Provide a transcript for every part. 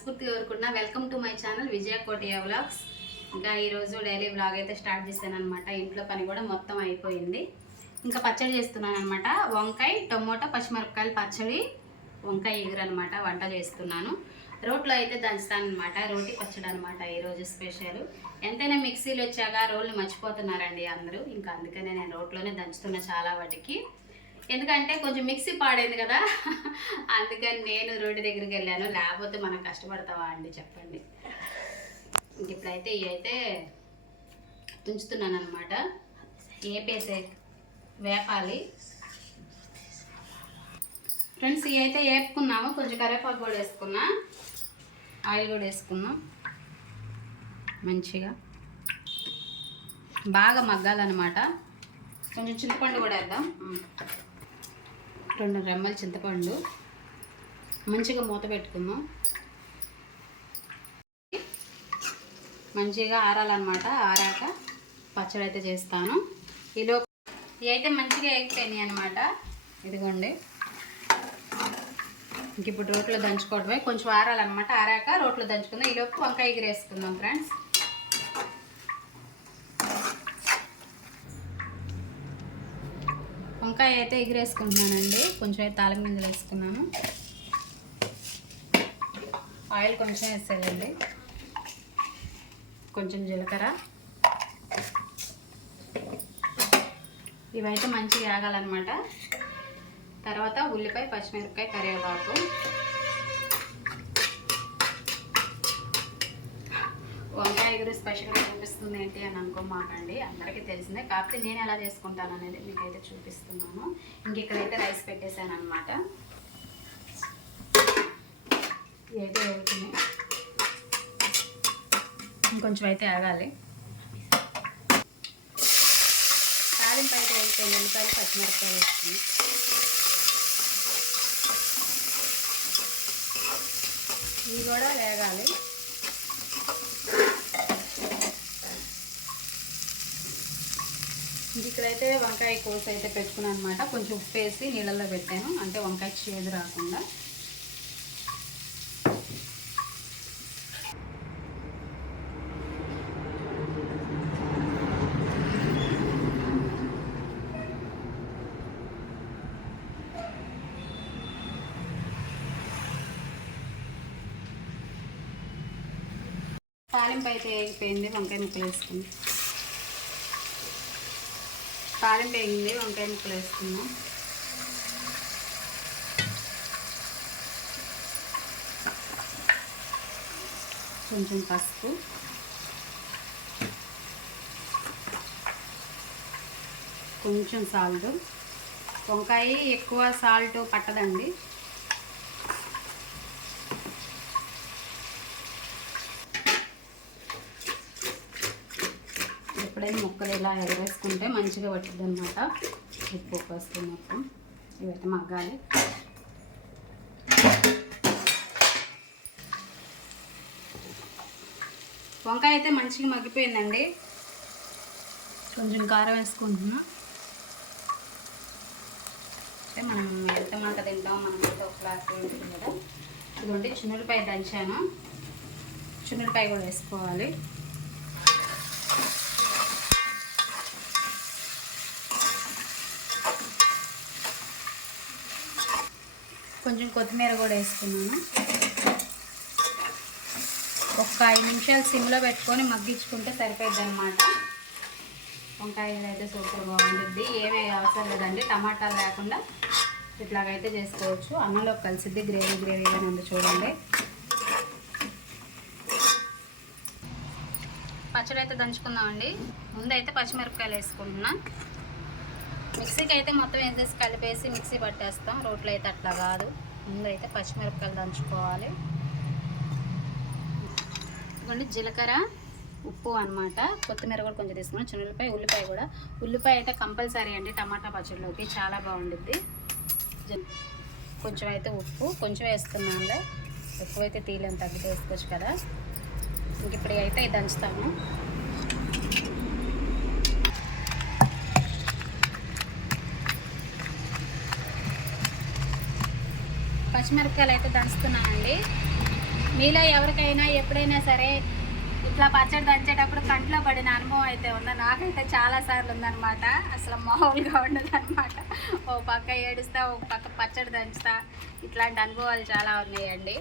మనస్ఫూర్తిగా కోరుకున్నా welcome to my channel Vijaya కోటియా vlogs ఇంకా ఈరోజు డైలీ వ్లాగ్ అయితే స్టార్ట్ చేశాను అనమాట ఇంట్లో పని కూడా మొత్తం అయిపోయింది. ఇంకా పచ్చడి చేస్తున్నాను అనమాట వంకాయ టమోటా పచ్చిమిరపకాయలు పచ్చడి వంకాయ ఎగురు అనమాట వంట చేస్తున్నాను. రోట్లో అయితే దంచుతాను అనమాట రోటి పచ్చడి అనమాట ఈరోజు స్పెషల్ ఎంతైనా మిక్సీలు వచ్చాక రోళ్ళు మర్చిపోతున్నారండి అందరూ. ఇంకా అందుకనే నేను రోట్లోనే దంచుతున్నా చాలా వాటికి. ఎందుకంటే కొంచెం మిక్సీ పాడైంది కదా. అందుకని నేను రోడ్డు దగ్గరికి వెళ్ళాను. లేకపోతే మనం కష్టపడతావా అండి చెప్పండి. ఇప్పుడైతే ఇవి అయితే తుంచుతున్నాను అనమాట ఏపేసే వేపాలి. ఫ్రెండ్స్ ఇవి అయితే వేపుకున్నాము కొంచెం కరివేపాకు కూడా వేసుకున్నా. ఆయిల్ కూడా వేసుకున్నాం. మంచిగా. బాగా మగ్గాలన్నమాట. కొంచెం చింతపండు కూడా వేద్దాం. రెండు రెమ్మల చింతపండు. మంచిగా మూత పెట్టుకుందాం. మంచిగా ఆరాలన్నమాట. ఆరాక పచ్చడి అయితే చేస్తాను. ఈలో ఇవైతే మంచిగా ఎగిపోయినాయి అనమాట ఇదిగోండి. ఇంక ఇప్పుడు రోట్లో దంచుకోవడమే. కొంచెం ఆరాలన్నమాట. ఆరాక రోట్లో దంచుకుందాం. ఈలోపు వంకాయ ఎగిరేసుకుందాం ఫ్రెండ్స్. వంకాయ అయితే ఎగిరేసుకుంటున్నానండి. కొంచెం అయితే తాళం గింజలు వేసుకున్నాను. ఆయిల్ కొంచెం వేసేయాలండి. కొంచెం జీలకర్ర. ఇవైతే మంచిగా వేగాలన్నమాట తర్వాత ఉల్లిపాయ పచ్చిమిరపకాయ కరివేపాకు. వంకాయ స్పెషల్గా చూపిస్తుంది ఏంటి అని అనుకోమాకండి. అందరికీ తెలిసిందే. కాకపోతే నేను ఎలా చేసుకుంటాను అనేది మీకైతే చూపిస్తున్నాను. ఇంక ఇక్కడైతే రైస్ పెట్టేశాను అనమాట ఇవైతే వెళ్తుంది ఇంకొంచెం అయితే ఆగాలి. తాలింపు అయితే వేగిపోయింది ఎల్లిపాయలు పచ్చిమిరపకాయలు వస్తుంది ఇవి కూడా వేగాలి. ఇక్కడైతే వంకాయ కోసి అయితే పెట్టుకున్నాను అనమాట కొంచెం ఉప్పు వేసి నీళ్ళల్లో పెట్టాను. అంటే వంకాయ చేదు రాకుండా. తాలింపు అయితే వేగిపోయింది వంకాయ ముక్కలు వేసుకుంది తాలింపు వేగింది వంకాయ ముక్కలు వేసుకున్నాం కొంచెం పసుపు. కొంచెం సాల్ట్. వంకాయ ఎక్కువ సాల్ట్ పట్టదండి. ఎప్పుడైనా ముక్కలు ఇలా ఎగరేసుకుంటే మంచిగా పట్టుద్ది అనమాట ఉప్పు పసుపు మొత్తం. ఇవైతే మగ్గాలి. వంకాయ అయితే మంచిగా మగ్గిపోయిందండి. కొంచెం కారం వేసుకుంటున్నా. అంటే మనం ఎంత మాట తింటాం మనం అయితే ఒక గ్లాస్ ఉంటుంది కదా. ఇదిగోండి చిన్నులపాయ దంచాను. చిన్నులపాయ కూడా వేసుకోవాలి. కొంచెం కొత్తిమీర కూడా వేసుకున్నాను. ఒక ఐదు నిమిషాలు సిమ్లో పెట్టుకొని మగ్గించుకుంటే సరిపోద్ది అనమాట వంకాయలు అయితే సూపర్ బాగుంటుంది. ఏమీ అవసరం లేదండి. టమాటాలు లేకుండా ఇట్లాగైతే చేసుకోవచ్చు. అన్నంలో కలిసిద్ది గ్రేవీ గ్రేవీగా ఉంది చూడండి. పచ్చడి అయితే దంచుకుందామండి. ముందైతే పచ్చిమిరపకాయలు వేసుకుంటున్నాను మిక్సీకి అయితే మొత్తం ఏం చేసి కలిపేసి మిక్సీ పట్టేస్తాం. రోట్లో అయితే అట్లా కాదు. ముందు అయితే పచ్చిమిరపకాయలు దంచుకోవాలి. ఇదిగోండి జీలకర్ర ఉప్పు అనమాట కొత్తిమీర కూడా కొంచెం తీసుకున్నాం చిన్నపాయ ఉల్లిపాయ కూడా. ఉల్లిపాయ అయితే కంపల్సరీ అండి టమాటా పచ్చడిలోకి. చాలా బాగుంటుంది కొంచెం అయితే ఉప్పు కొంచెం వేస్తున్నానులే. ఎక్కువైతే తీయలేము తగ్గితే వేసుకోవచ్చు కదా. ఇంక ఇప్పుడు అయితే దంచుతాము. పచ్చిమిరపకాయలు అయితే దంచుతున్నానండి. మీలో ఎవరికైనా ఎప్పుడైనా సరే ఇట్లా పచ్చడి దంచేటప్పుడు కంట్లో పడిన అనుభవం అయితే ఉందా? నాకైతే చాలా సార్లు ఉందన్నమాట. అసలు మామూలుగా ఉండదు అనమాట ఓ పక్క ఏడుస్తా ఓ పక్క పచ్చడి దంచుతా. ఇట్లాంటి అనుభవాలు చాలా ఉన్నాయండి.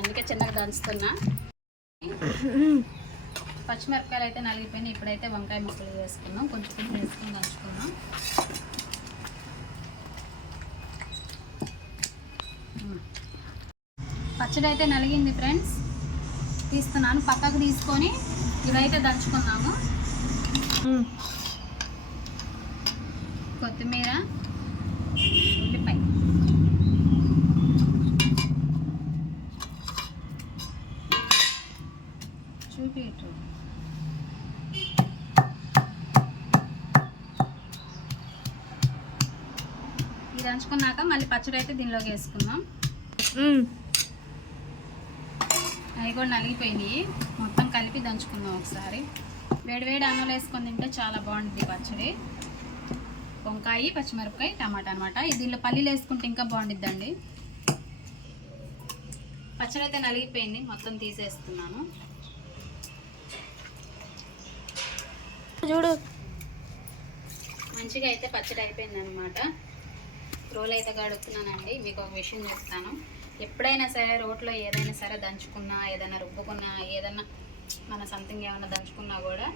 అందుకే చిన్నగా దంచుతున్నా. పచ్చిమిరపకాయలు అయితే నలిగిపోయినాయి. ఇప్పుడైతే వంకాయ ముక్కలు వేసుకున్నాం కొంచెం కొంచెం వేసుకుని దంచుకున్నాం పచ్చడి అయితే నలిగింది ఫ్రెండ్స్. తీస్తున్నాను. పక్కకు తీసుకొని ఇవైతే దంచుకున్నాము. కొత్తిమీర ఉల్లిపాయ. చూపించు ఇది దంచుకున్నాక మళ్ళీ పచ్చడి అయితే దీనిలోకి వేసుకుందాం. అవి కూడా నలిగిపోయినాయి. మొత్తం కలిపి దంచుకుందాం ఒకసారి. వేడివేడి అన్నంలో వేసుకొని తింటే చాలా బాగుంటుంది పచ్చడి. వంకాయ పచ్చిమిరపకాయ టమాటా అనమాట దీనిలో పల్లీలు వేసుకుంటే ఇంకా బాగుండిద్దండి. పచ్చడి అయితే నలిగిపోయింది. మొత్తం తీసేస్తున్నాను. చూడు. మంచిగా అయితే పచ్చడి అయిపోయింది అనమాట రోలు అయితే గడుపుతున్నానండి మీకు ఒక విషయం చెప్తాను. ఎప్పుడైనా సరే రోట్లో ఏదైనా సరే దంచుకున్నా ఏదైనా రుబ్బుకున్నా ఏదైనా మన సంథింగ్ ఏమైనా దంచుకున్నా కూడా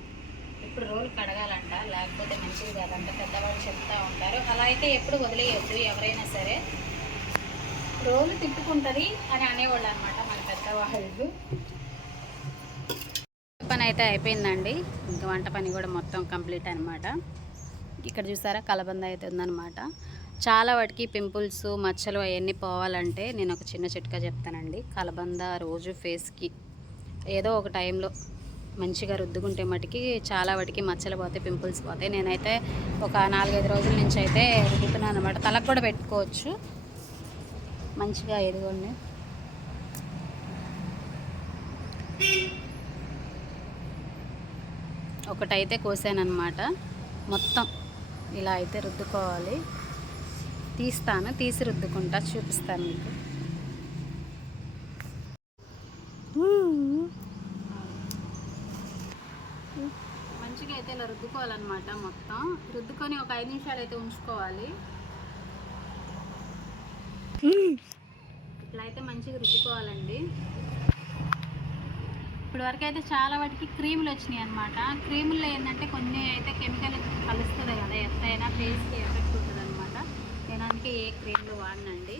ఇప్పుడు రోలు కడగాలంట. లేకపోతే మంచిది కాదంట. పెద్దవాళ్ళు చెప్తూ ఉంటారు. అలా అయితే ఎప్పుడు వదిలేయొద్దు. ఎవరైనా సరే రోలు తిప్పుకుంటుంది అని అనేవాళ్ళు అనమాట మన పెద్దవాళ్ళు. పని అయితే అయిపోయిందండి. ఇంకా వంట పని కూడా మొత్తం కంప్లీట్ అనమాట ఇక్కడ చూసారా? కలబంద అయితే ఉందన్నమాట. చాలా వాటికి పింపుల్స్ మచ్చలు అవన్నీ పోవాలంటే నేను ఒక చిన్న చిట్కా చెప్తానండి. కలబంద రోజు ఫేస్కి ఏదో ఒక టైంలో మంచిగా రుద్దుకుంటే మటుకి చాలా వాటికి మచ్చలు పోతాయి పింపుల్స్ పోతాయి. నేనైతే ఒక నాలుగైదు రోజుల నుంచి అయితే రుద్దుతున్నాను అనమాట తలకు కూడా పెట్టుకోవచ్చు. మంచిగా ఎదుగుండి. ఒకటైతే కోసానమాట మొత్తం ఇలా అయితే రుద్దుకోవాలి. తీస్తాను తీసి రుద్దుకుంటా చూపిస్తాను మీకు. మంచిగా అయితే ఇలా రుద్దుకోవాలన్నమాట మొత్తం. రుద్దుకొని ఒక ఐదు నిమిషాలు అయితే ఉంచుకోవాలి. ఇట్లా అయితే మంచిగా రుద్దుకోవాలండి. ఇప్పుడు వరకు అయితే చాలా వాటికి క్రీములు వచ్చినాయి అనమాట క్రీముల్లో ఏంటంటే కొన్ని అయితే కెమికల్ కలుస్తుంది కదా ఎంతైనా ఫేస్కి ఎఫెక్ట్ నేను అందుకే ఏ క్రీమ్లు వాడినండి?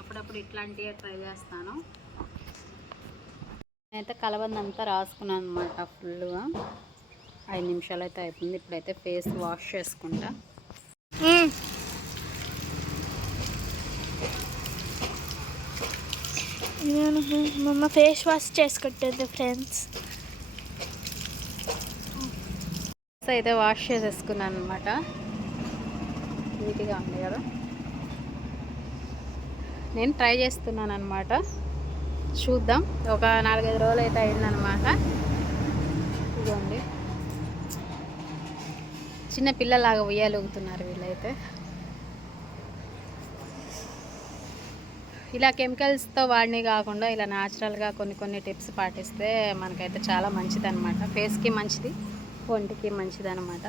అప్పుడప్పుడు ఇట్లాంటివి ట్రై చేస్తాను. నేనైతే కలబంద అంతా రాసుకున్నాను అనమాట ఫుల్గా ఐదు నిమిషాలు అయితే అయిపోయింది ఇప్పుడైతే ఫేస్ వాష్ చేసుకుంటా. నేను మమ్మ ఫేస్ వాష్ చేసుకుంటుంది ఫ్రెండ్స్. అయితే వాష్ చేసేసుకున్నాను అనమాట నీట్గా ఉంది కదా. నేను ట్రై చేస్తున్నాను అనమాట చూద్దాం. ఒక నాలుగైదు రోజులు అయితే అయిందనమాట ఇదిగోండి. చిన్న పిల్లలాగా ఉయ్యాలుగుతున్నారు వీళ్ళైతే. ఇలా కెమికల్స్తో వాడినవి కాకుండా ఇలా న్యాచురల్గా కొన్ని కొన్ని టిప్స్ పాటిస్తే మనకైతే చాలా మంచిది అనమాట ఫేస్కి మంచిది ఒంటికి మంచిది అనమాట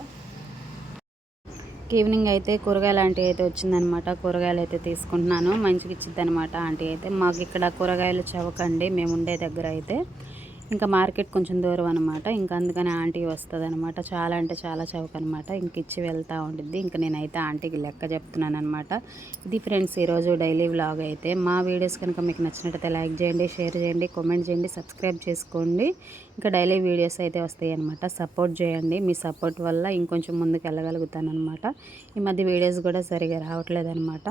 ఈవినింగ్ అయితే కూరగాయలు ఆంటీ అయితే వచ్చిందనమాట. కూరగాయలు అయితే తీసుకుంటున్నాను. మంచిగా ఇచ్చిద్ది అనమాట ఆంటీ అయితే. మాకు ఇక్కడ కూరగాయలు చవకండి. మేము ఉండే దగ్గర అయితే. ఇంకా మార్కెట్ కొంచెం దూరం అనమాట ఇంకా అందుకని ఆంటీ వస్తుంది అనమాట చాలా అంటే చాలా చౌక అనమాట ఇంక ఇచ్చి వెళ్తూ ఉండిద్ది. ఇంకా నేనైతే ఆంటీకి లెక్క చెప్తున్నాను అనమాట ఇది ఫ్రెండ్స్ ఈరోజు డైలీ వ్లాగ్ అయితే. మా వీడియోస్ కనుక మీకు నచ్చినట్టయితే లైక్ చేయండి షేర్ చేయండి కామెంట్ చేయండి సబ్స్క్రైబ్ చేసుకోండి. ఇంకా డైలీ వీడియోస్ అయితే వస్తాయి అనమాట సపోర్ట్ చేయండి. మీ సపోర్ట్ వల్ల ఇంకొంచెం ముందుకు వెళ్ళగలుగుతాను అనమాట ఈ మధ్య వీడియోస్ కూడా సరిగా రావట్లేదు అనమాట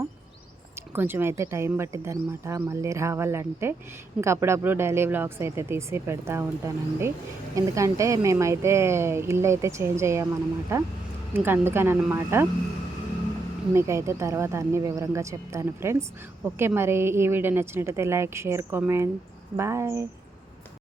కొంచెం అయితే టైం పట్టిద్ది అనమాట మళ్ళీ రావాలంటే ఇంకా అప్పుడప్పుడు డైలీ వ్లాగ్స్ అయితే తీసి పెడతా ఉంటానండి. ఎందుకంటే మేమైతే ఇల్లు అయితే చేంజ్ అయ్యామన్నమాట ఇంకా అందుకని అనమాట మీకైతే తర్వాత అన్ని వివరంగా చెప్తాను ఫ్రెండ్స్. ఓకే మరి ఈ వీడియో నచ్చినట్టయితే లైక్ షేర్ కామెంట్. బాయ్.